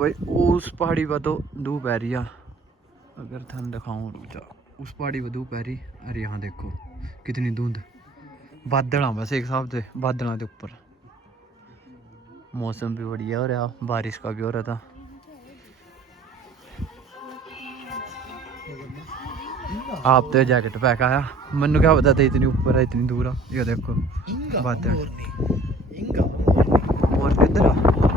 भाई उस पहाड़ी पर तो धूप पै रही है, अगर थन दिखाऊँ रुक जा। उस पहाड़ी पर धूप पै रही, अरे यहाँ देखो कितनी धुंध, बादल हाँ बस एक हिसाब से बादलों के ऊपर। मौसम भी बढ़िया हो रहा, बारिश का भी हो रहा था। आप तो जैकेट पैक आया, मैनू क्या पता था इतनी ऊपर है इतनी दूर है। ये देखो बादल, मोर किधर आ?